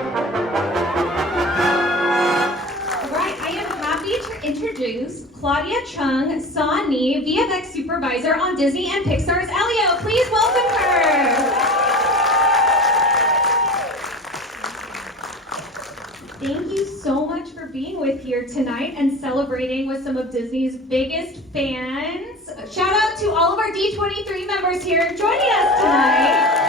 I am happy to introduce Claudia, Chung, Sanii, VFX Supervisor on Disney and Pixar's Elio. Please welcome her. Thank you so much for being with here tonight and celebrating with some of Disney's biggest fans. Shout out to all of our D23 members here joining us tonight.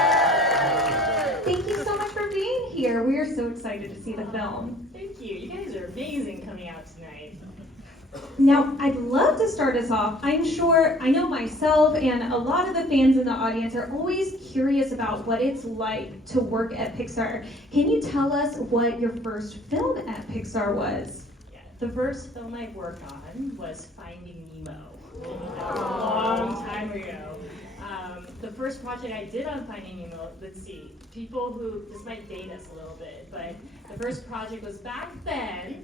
Thank you so much for being here. We are so excited to see the film. Thank you. You guys are amazing coming out tonight. Now, I'd love to start us off. I know myself and a lot of the fans in the audience are always curious about what it's like to work at Pixar. Can you tell us what your first film at Pixar was? Yeah, the first film I worked on was Finding Nemo. That was a long time ago. The first project I did on Finding Nemo, let's see, this might date us a little bit, but the first project was back then.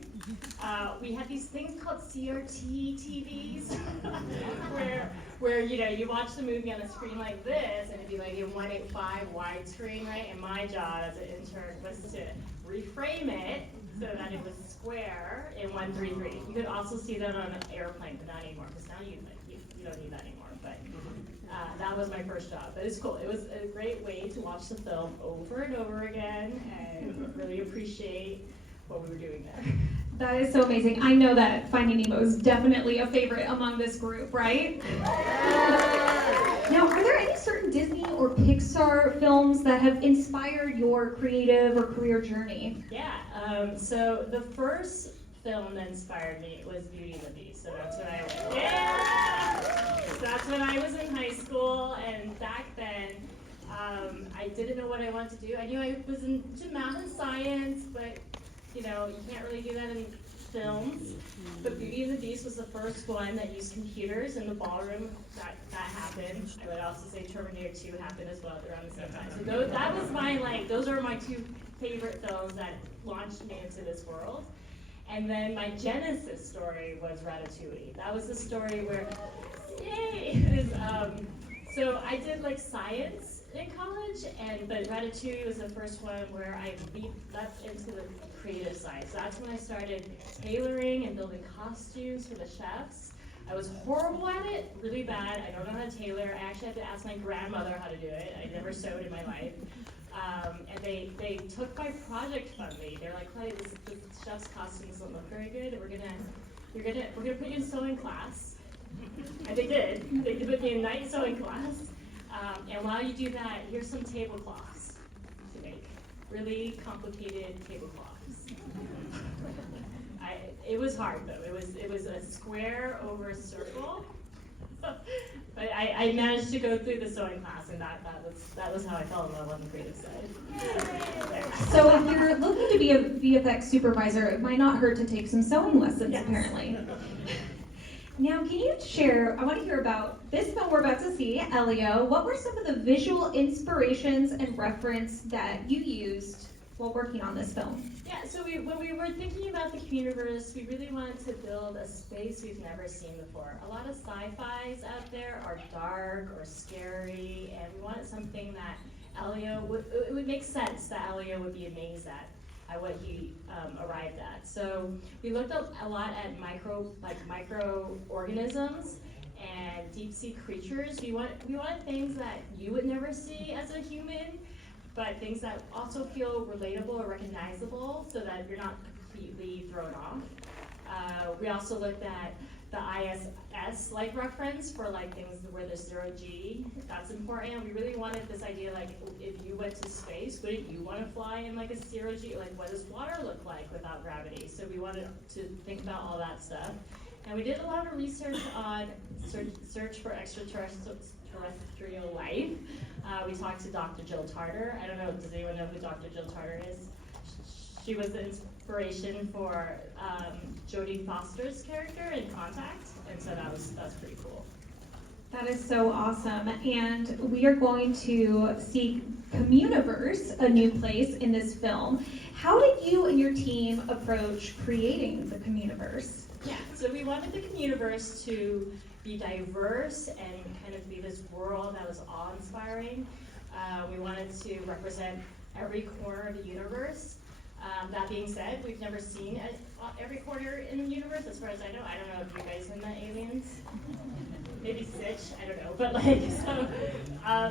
We had these things called CRT TVs, where you watch the movie on a screen like this, and it'd be like in 185 widescreen, right? And my job as an intern was to reframe it so that it was square in 133. You could also see that on an airplane, but not anymore, because now you don't need that anymore. But that was my first job. But it's cool. It was a great way to watch the film over and over again and really appreciate what we were doing there. That is so amazing. I know that Finding Nemo is definitely a favorite among this group, right? Now, are there any certain Disney or Pixar films that have inspired your creative or career journey? Yeah, so the first film that inspired me was Beauty and the Beast, so that's when I went. Yeah! So that's when I was in high school, and back then, I didn't know what I wanted to do. I knew I was into math and science, but you can't really do that in films. But Beauty and the Beast was the first one that used computers in the ballroom. That happened. I would also say Terminator 2 happened as well around the same time. So those are my two favorite films that launched me into this world. And then my genesis story was Ratatouille. That was the story where, so I did science in college, but Ratatouille was the first one where I leapt into the creative side. So that's when I started tailoring and building costumes for the chefs. I was horrible at it, really bad. I don't know how to tailor. I actually had to ask my grandmother how to do it. I never sewed in my life. And they took my project from me. They're like, Claudia, this chef's costumes don't look very good. We're gonna put you in sewing class. And they did. They put me in night sewing class. And while you do that, here's some tablecloths to make. Really complicated tablecloths. It was hard though. It was a square over a circle. But I managed to go through the sewing class, and that was how I fell in love on the creative side. So if you're looking to be a VFX supervisor, it might not hurt to take some sewing lessons, Yes. apparently. Now, can you share, I want to hear about this film we're about to see, Elio. What were some of the visual inspirations and reference that you used while working on this film? Yeah, so when we were thinking about the universe, we really wanted to build a space we've never seen before. A lot of sci-fis out there are dark or scary, and we wanted something that it would make sense that Elio would be amazed at what he arrived at. So we looked a lot at microorganisms and deep sea creatures. We wanted things that you would never see as a human, but things that also feel relatable or recognizable so that you're not completely thrown off. We also looked at the ISS reference for things where there's 0G. That's important. We really wanted this idea if you went to space, wouldn't you want to fly in a 0G? What does water look like without gravity? So we wanted to think about all that stuff. And we did a lot of research on search for extraterrestrial life. We talked to Dr. Jill Tarter. I don't know, does anyone know who Dr. Jill Tarter is? She was the inspiration for Jodie Foster's character in Contact, and so that's pretty cool. That is so awesome. And we are going to see Communiverse, a new place in this film. How did you and your team approach creating the Communiverse? Yeah, so we wanted the Communiverse to be diverse and kind of be this world that was awe-inspiring. We wanted to represent every corner of the universe. That being said, we've never seen every quarter in the universe, as far as I know. I don't know if you guys have met aliens. Maybe Stitch, I don't know. But like,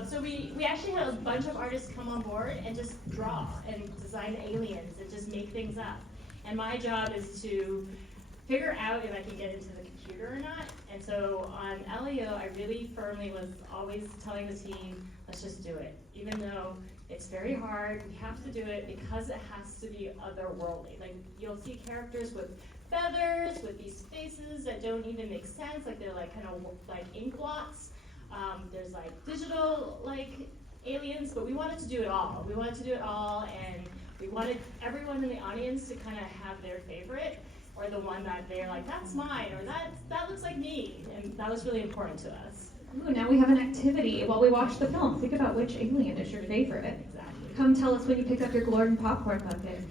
so we actually had a bunch of artists come on board and just draw and design aliens and just make things up. And my job is to figure out if I can get into the computer or not. And so on Elio, I really firmly was always telling the team, let's just do it. Even though it's very hard, we have to do it because it has to be otherworldly. Like, you'll see characters with feathers, with these faces that don't even make sense, like they're like kind of like ink blots. There's like digital like aliens, but we wanted to do it all. We wanted to do it all, and we wanted everyone in the audience to kind of have their favorite, or the one that they're like, that's mine, or that looks like me, and that was really important to us. Ooh, now we have an activity while we watch the film. Think about which alien is your favorite. Exactly. Come tell us when you picked up your Gordon popcorn bucket.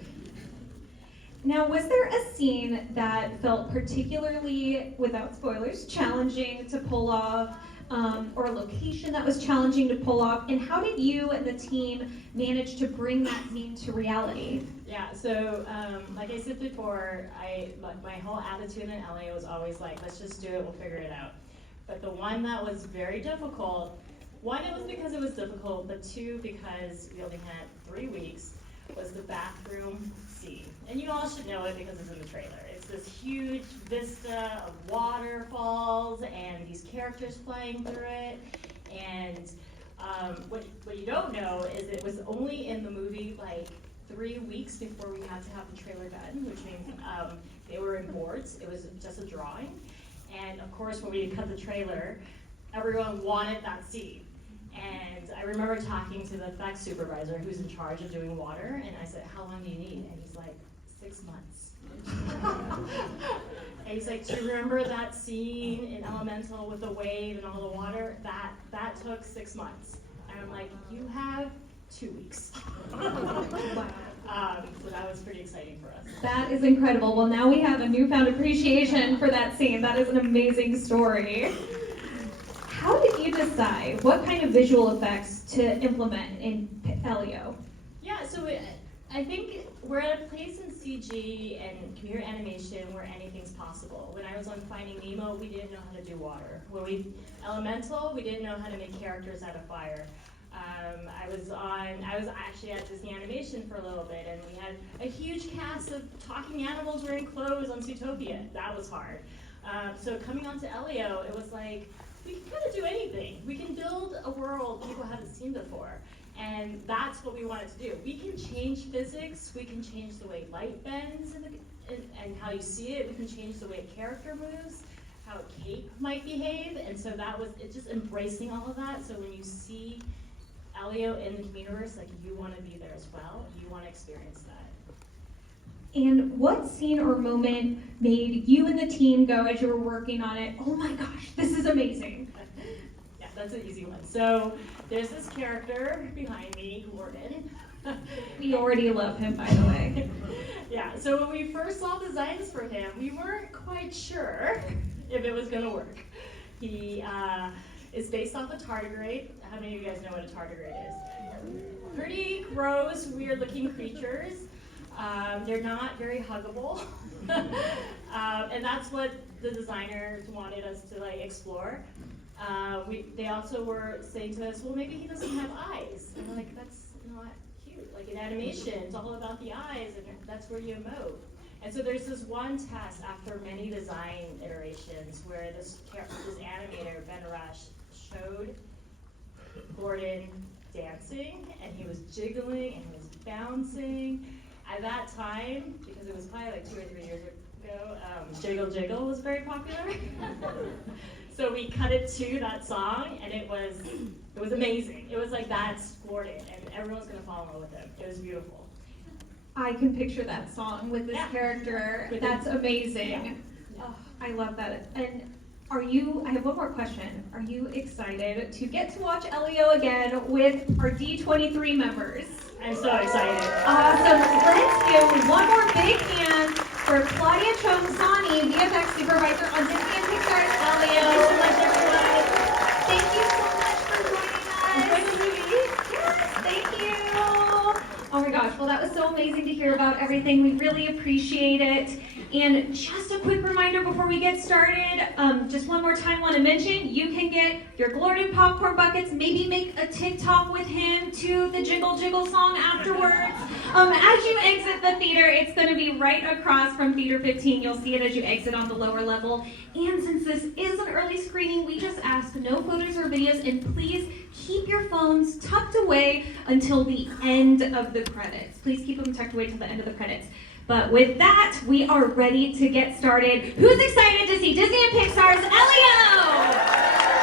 Now, was there a scene that felt particularly, without spoilers, challenging to pull off, or a location that was challenging to pull off, and how did you and the team manage to bring that scene to reality? Yeah, so like I said before, my whole attitude in LA was always like, let's just do it, we'll figure it out. But the one that was very difficult, one, it was because it was difficult, but two, because we only had 3 weeks, was the bathroom scene. And you all should know it because it's in the trailer. It's this huge vista of waterfalls and these characters flying through it. And what you don't know is it was only in the movie like 3 weeks before we had to have the trailer done, which means they were in boards. It was just a drawing. And of course, when we cut the trailer, everyone wanted that scene. And I remember talking to the effects supervisor who's in charge of doing water, and I said, how long do you need? And he's like, 6 months. And he's like, do you remember that scene in Elemental with the wave and all the water? That took 6 months. And I'm like, you have 2 weeks. So that was pretty exciting for us. That is incredible. Well, now we have a newfound appreciation for that scene. That is an amazing story. How did you decide what kind of visual effects to implement in Elio? Yeah, so I think we're at a place in CG and computer animation where anything's possible. When I was on Finding Nemo, we didn't know how to do water. When Elemental, we didn't know how to make characters out of fire. I was actually at Disney Animation for a little bit, and we had a huge cast of talking animals wearing clothes on Zootopia. That was hard. So coming onto Elio, it was like, we can kind of do anything. We can build a world people haven't seen before. And that's what we wanted to do. We can change physics, we can change the way light bends and how you see it, we can change the way a character moves, how a cape might behave, and so it's just embracing all of that. So when you see Elio in the universe, like, you want to be there as well, you want to experience that. And what scene or moment made you and the team go as you were working on it, oh my gosh, this is amazing? Yeah, that's an easy one. So there's this character behind me, Gordon. We already love him, by the way. Yeah, so when we first saw designs for him, we weren't quite sure if it was going to work. He is based off a tardigrade. How many of you guys know what a tardigrade is? Pretty gross, weird-looking creatures. They're not very huggable. And that's what the designers wanted us to explore. They also were saying to us, well, maybe he doesn't have eyes. And we're like, that's not cute. Like, in animation, it's all about the eyes, and that's where you emote. And so there's this one test after many design iterations where this animator, Ben Rush, showed Gordon dancing, and he was jiggling, and he was bouncing. At that time, because it was probably like 2 or 3 years ago, Jiggle Jiggle was very popular. So we cut it to that song, and it was amazing. It was like, that's Gordon, and everyone's gonna fall in love with him. It was beautiful. I can picture that song with this character. That's amazing. Yeah. Oh, I love that. And I have one more question. Are you excited to get to watch Elio again with our D23 members? I'm so excited. Awesome. Let's give one more big hand for Claudia, Chung, Sanii, VFX Supervisor on Disney and Pixar's Elio. Thank you so much, everyone. Thank you so much for joining us. Enjoy the movie. Yes, thank you. All my gosh, well that was so amazing to hear about everything. We really appreciate it. And just a quick reminder before we get started, just one more time want to mention, you can get your Glorden popcorn buckets, maybe make a TikTok with him to the Jiggle Jiggle song afterwards. As you exit the theater, it's going to be right across from Theater 15. You'll see it as you exit on the lower level. And since this is an early screening, we just ask no photos or videos, and please keep your phones tucked away until the end of the credits. Please keep them tucked away till the end of the credits. But with that, we are ready to get started. Who's excited to see Disney and Pixar's Elio?